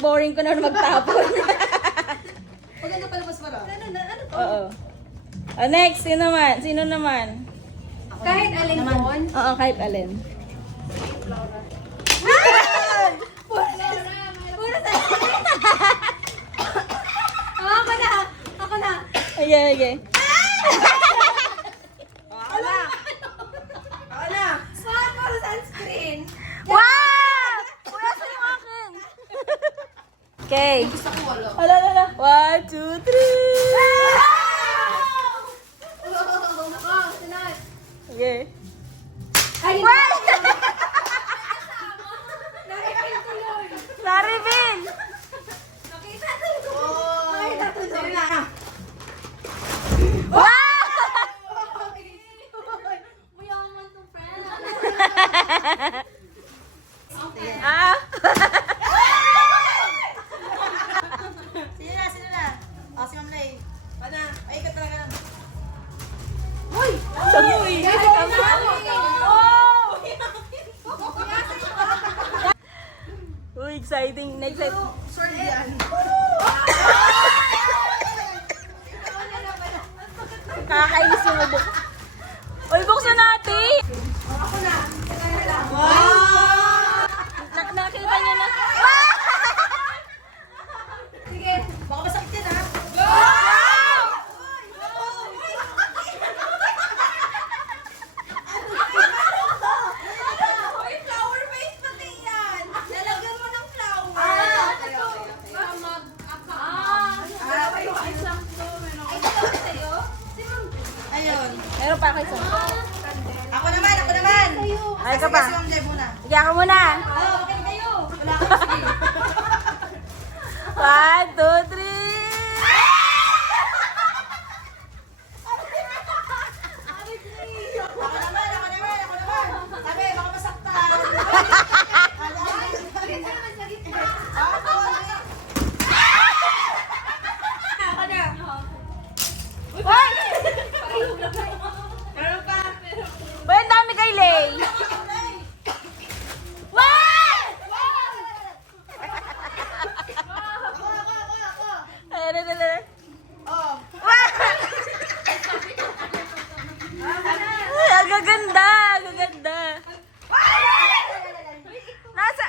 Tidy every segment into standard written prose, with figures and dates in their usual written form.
boring ko na magtapon. Maganda pala mas marami. Ano to? Oo. Next, sino naman? Sino naman? Kahit alin doon. Oo, kahit alin. Ako na! Ako na! Okay, okay. Saan para sunscreen? Wow! Wala sa yung akin. Okay. Gusto ko wala. Hala. 1, 2, 3. Okay. Ay, Na-reveal! nakita tuloy. Nakita tuloy. Wow! Mayaman tong friend. Ah! Sino na? Si Ma'am Lay. Pana, ay ka talaga lang. Uy! Uy! Uy, exciting. Next time. Sorry yan. Kakainis yung mabuk. Uy, buksan natin! Ako na. Nakita niyo na. Sige, baka masakit yan ha. Wow! Uy, flower face pati yan. Lalagyan mo ng flower. Ayun. Meron pa kayo. Ako naman. Ay ka pa. Si Ma'am Lay muna. Sige ako muna. Okay kayo. Wala ka. Sige. 1, 2, 3. Ako naman. Sabi, baka masaktan. Hoy! Hoy, ang dami kay Lay. Wow! Ay. Wow! Ay, ang gaganda. Nasa?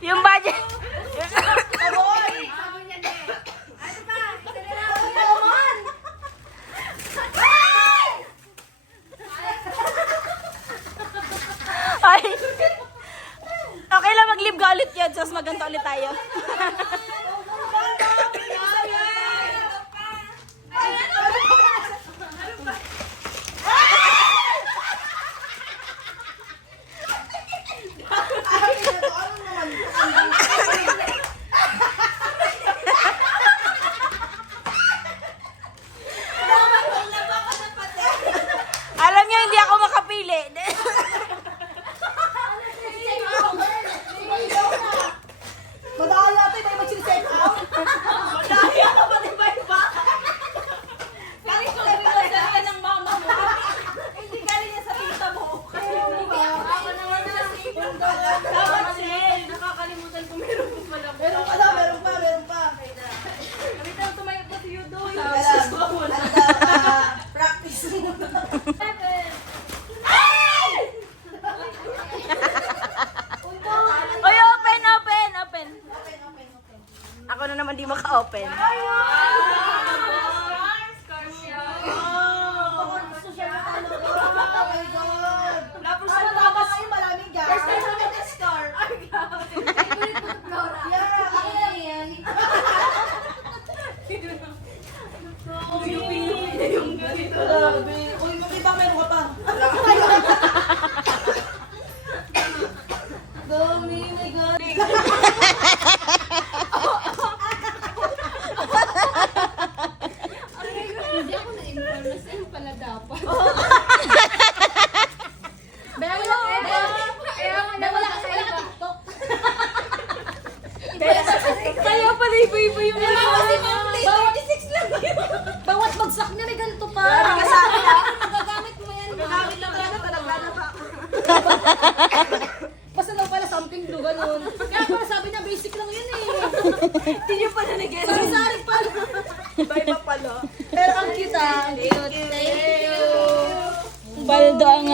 Yung budget. Ay. Okay lang, mag-live ka ulit yan. Tapos maganda ulit tayo. Alam niyo, hindi ako makapili. Madaya tayo, may mag-check out. Madaya ka pa, di ba iba? Galing ko lang sa ng mama mo. Hindi galing niya sa tita mo. Ako naman na si Mundo. Dapat Shell. Nakakalimutan ko meron pala. Meron pa. Kami tayo tumayo pa si Yudo. Practice muna. Uy, open. Ako na naman di maka-open. Uy, makita meron ka pa. Dami, my God. Hindi ako na-inform na sa'yo pala dapat. Kaya pala iba-iba yung Bawat bagsak niya may ganito pa. Para ka sa akin, ha? Magagamit mo yan. Magamit lang talaga, talaga na pa. Basta daw pala something blue, ganun. Kaya pala sabi niya, basic lang yun eh. Hindi nyo pa nanigyan. Sari-sari pala. Iba pala. Pero ang cute ah. Ang cute. Thank you. Baldo ang